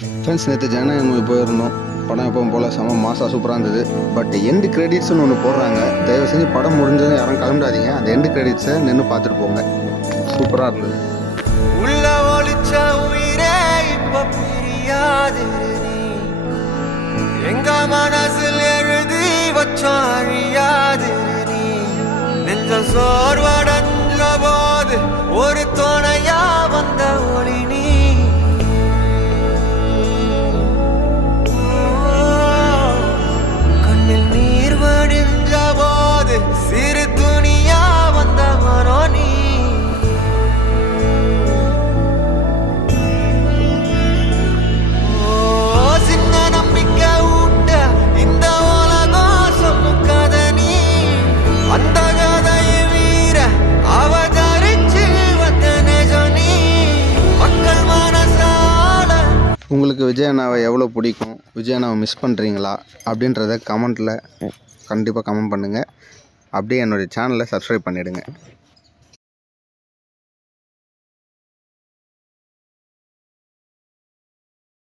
Friends, நேற்று ஜனநாயகம் movie போயிருந்தோம். படம் எப்பவும் போல் செம மாசாக சூப்பராக இருந்தது. பட் எண்டு கிரெடிட்ஸ்னு ஒன்று போடுறாங்க. தயவு செஞ்சு படம் முடிஞ்சதும் யாரும் கிளம்பிடாதீங்க. அந்த எண்டு கிரெடிட்ஸை நின்று பார்த்துட்டு போங்க. சூப்பராக இருந்தது. உள்ள ஒளிச்ச உயிரே இப்ப பிரியாது, எங்க மனசில் எழுதி வச்சாழியாது. நெஞ்ச சோர்வடைஞ்ச போது ஒரு துணையா வந்த ஒளி நீ. கண்ணில் நீர் வடிஞ்ச போது சிறு துணியா வந்தவனோ நீ. சின்ன நம்பிக்கை ஊட்ட இந்த உலகம் சொல்லும் கதை நீ. அந்த கதையை வீர அவதரிச்சு வந்த நிஜம் நீ. மக்கள் மனசால உங்களுக்கு விஜய் அண்ணாவை எவ்வளோ பிடிக்கும், விஜய் அண்ணாவை மிஸ் பண்ணுறீங்களா அப்படின்றத கமெண்ட்டில் கண்டிப்பாக கமெண்ட் பண்ணுங்கள். அப்படியே என்னுடைய சேனலை சப்ஸ்கிரைப் பண்ணிவிடுங்க.